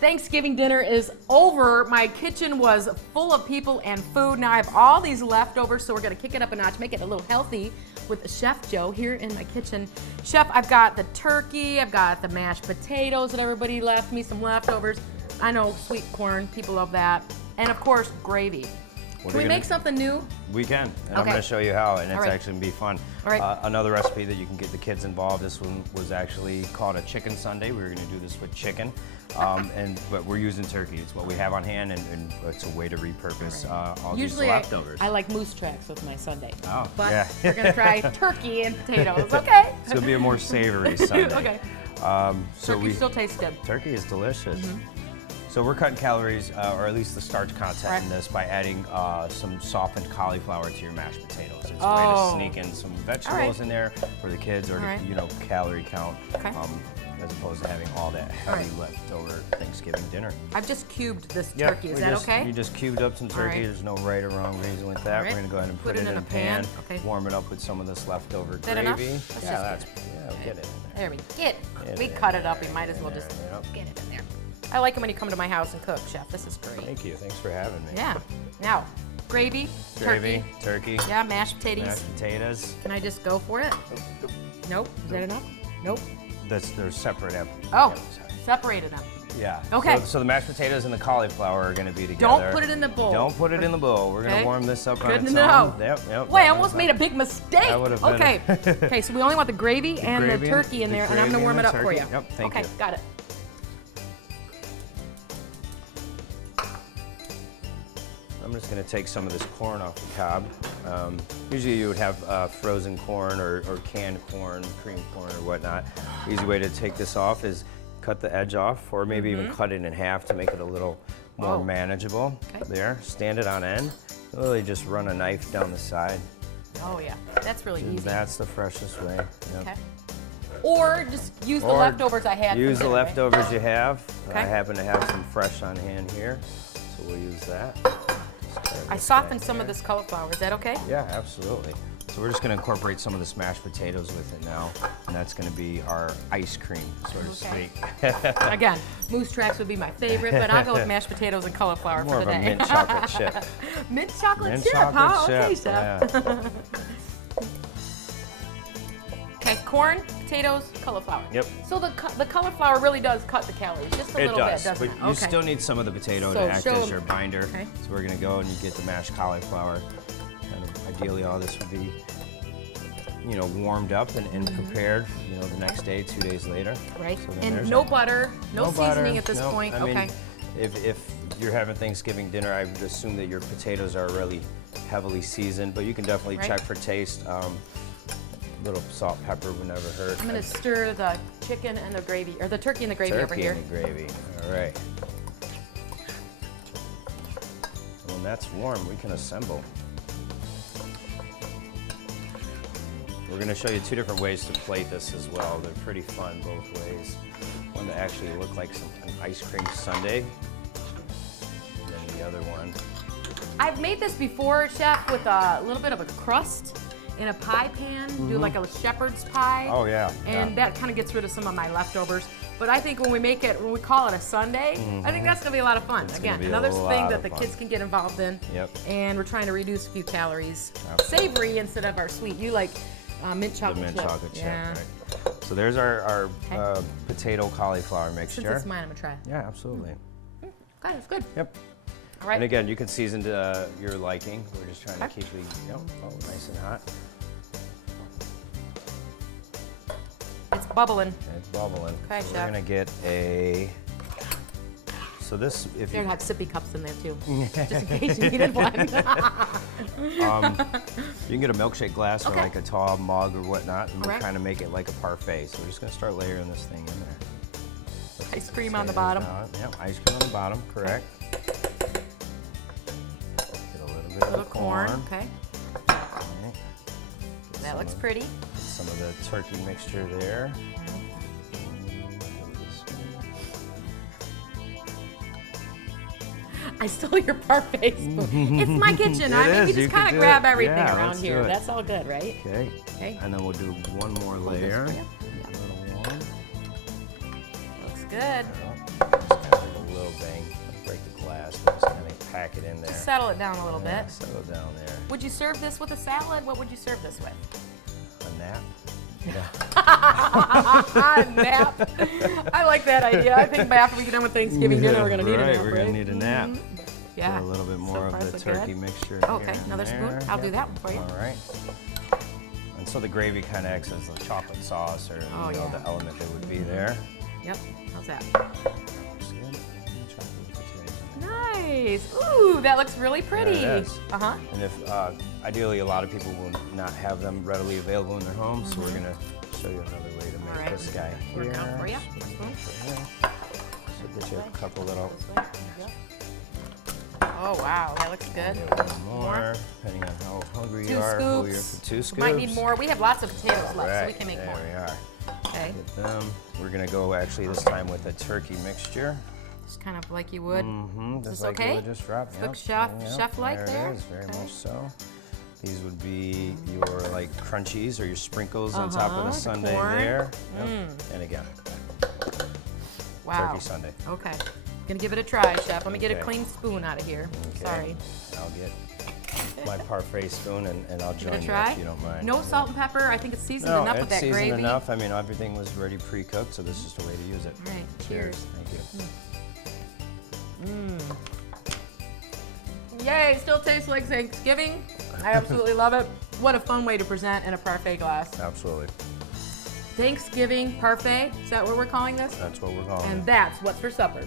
Thanksgiving dinner is over. My kitchen was full of people and food. Now I have all these leftovers, so we're gonna kick it up a notch, make it a little healthy with Chef Joe here in my kitchen. Chef, I've got the turkey, I've got the mashed potatoes that everybody left me, some leftovers. I know, sweet corn, people love that. And of course, gravy. Can we make something new? We can, and I'm going to show you how, and it's actually going to be fun. All right. Another recipe that you can get the kids involved, this one was actually called a chicken sundae. We were going to do this with chicken, but we're using turkey. It's what we have on hand, and it's a way to repurpose all these leftovers. I like moose tracks with my sundae. Oh, but yeah. we're going to try turkey and potatoes, okay? It's going to be a more savory sundae. Okay. Turkey still tastes good. Turkey is delicious. So we're cutting calories, or at least the starch content in this, by adding some softened cauliflower to your mashed potatoes. It's a way to sneak in some vegetables in there for the kids, or to, calorie count, as opposed to having all that heavy leftover Thanksgiving dinner. I've just cubed this turkey. Is that okay? You just cubed up some turkey. There's no right or wrong reason with that. We're gonna go ahead and put it in a pan. Warm it up with some of this leftover gravy. Enough? We'll get it in there. There we cut it up. We might as well just get it in there. I like it when you come to my house and cook, Chef. This is great. Thank you. Thanks for having me. Yeah. Now, gravy, turkey. Yeah, mashed potatoes. Mashed potatoes. Can I just go for it? Nope. Is that enough? Nope. They're separate. Separated them. Yeah. Okay. So the mashed potatoes and the cauliflower are going to be together. Don't put it in the bowl. Don't put it in the bowl. We're going to warm this up on its own. Good to know. Yep. Wait, I almost made a big mistake. That would have been Okay, so we only want the gravy and the turkey in there, and I'm going to warm it up for you. Yep, thank you. Okay, got it. I'm just going to take some of this corn off the cob. Usually you would have frozen corn or canned corn, cream corn or whatnot. Easy way to take this off is cut the edge off, or maybe even cut it in half to make it a little more manageable. There, stand it on end. Literally just run a knife down the side. Oh yeah, that's really easy. That's the freshest way. Yep. Okay. Or just use the leftovers I had. Use the leftovers you have. I happen to have some fresh on hand here, so we'll use that. I softened some of this cauliflower. Is that okay? Yeah, absolutely. So we're just going to incorporate some of the smashed potatoes with it now, and that's going to be our ice cream, so to speak. Again, moose tracks would be my favorite, but I'll go with mashed potatoes and cauliflower for today. More of a mint chocolate chip. Mint chocolate chip, huh? Okay, Chef. Yeah. Okay, corn, potatoes, cauliflower. Yep. So the cauliflower really does cut the calories just a little bit, doesn't it? But you still need some of the potato to act as your binder. So we're going to go and you get the mashed cauliflower. And ideally, all this would be, warmed up and prepared, the next day, 2 days later. Right. So and no butter, no seasoning at this point. I mean, if you're having Thanksgiving dinner, I would assume that your potatoes are really heavily seasoned, but you can definitely check for taste. Little salt, pepper would never hurt. I'm going to stir the chicken and the gravy, or the turkey and the gravy over here. Turkey and the gravy. All right. When that's warm, we can assemble. We're going to show you 2 different ways to plate this as well. They're pretty fun both ways. One that actually look like an ice cream sundae, and then the other one. I've made this before, Chef, with a little bit of a crust in a pie pan, do like a shepherd's pie. Oh yeah. And that kind of gets rid of some of my leftovers. But I think when we call it a sundae, I think that's gonna be a lot of fun. Again, another thing that the kids can get involved in. Yep. And we're trying to reduce a few calories. Savory instead of our sweet. You like mint chocolate chip. The mint chocolate chip, right. So there's our potato cauliflower mixture. Since it's mine, I'm gonna try it. Yeah, absolutely. Okay, that's good. Yep. All right. And again, you can season to your liking. We're just trying to keep it nice and hot. It's bubbling. It's bubbling. Okay, so Chef. We're gonna get a. So this, if you're gonna have sippy cups in there too, just in case you needed one. You can get a milkshake glass or like a tall mug or whatnot, and we'll kind of make it like a parfait. So we're just gonna start layering this thing in there. Ice cream on the bottom. Yep, ice cream on the bottom. Correct. Get a little bit of corn. Okay. Right. That looks pretty. Some of the turkey mixture there. I stole your parfait spoon. It's my kitchen. I mean, you just kind of grab everything around here. That's all good, right? Okay. Okay. And then we'll do one more layer. Looks good. Just kind of a fast. Just kind of pack it in there. Settle it down a little bit. Settle it down there. Would you serve this with a salad? What would you serve this with? A nap. Nap. I like that idea. I think after we get done with Thanksgiving dinner, we're gonna need a nap. We're gonna need a nap. Yeah. Put a little bit more of the turkey mixture. Okay, here another and spoon. I'll do that one for you. All right. And so the gravy kind of acts as the chocolate sauce, or you know, the element that would be there. Yep. How's that? Looks good. Chocolate potatoes. Nice. Ooh, that looks really pretty. Yeah, it is. Uh huh. And if ideally, a lot of people will not have them readily available in their homes, so we're gonna show you another way to make this guy here. Work out for you. So get you a couple little. Oh wow, that looks good. One more, depending on how hungry you are. Two You're scoops. for 2 scoops. We might need more. We have lots of potatoes left, so we can make there more. we are. Okay. Get them. We're gonna go actually this time with a turkey mixture. Just kind of like you would. Mm-hmm. Is Just this like okay? you would just drop. Looks Yep. chef-like there. It is, very much so. These would be your like crunchies or your sprinkles on top of the sundae corn. there. Yep. And again, Wow. turkey sundae. Okay. Gonna give it a try, Chef. Let me get a Okay. clean spoon out of here. Okay. Sorry. I'll get my parfait spoon and I'll Give join it a you try. if you don't mind. No salt and pepper. I think it's seasoned No, enough with it's that seasoned gravy. enough. I mean, everything was already pre-cooked, so this is just a way to use it. All right. Cheers. Thank you. Yay! Still tastes like Thanksgiving. I absolutely love it. What a fun way to present in a parfait glass. Absolutely. Thanksgiving parfait. Is that what we're calling this? That's what we're calling And it. that's what's for supper.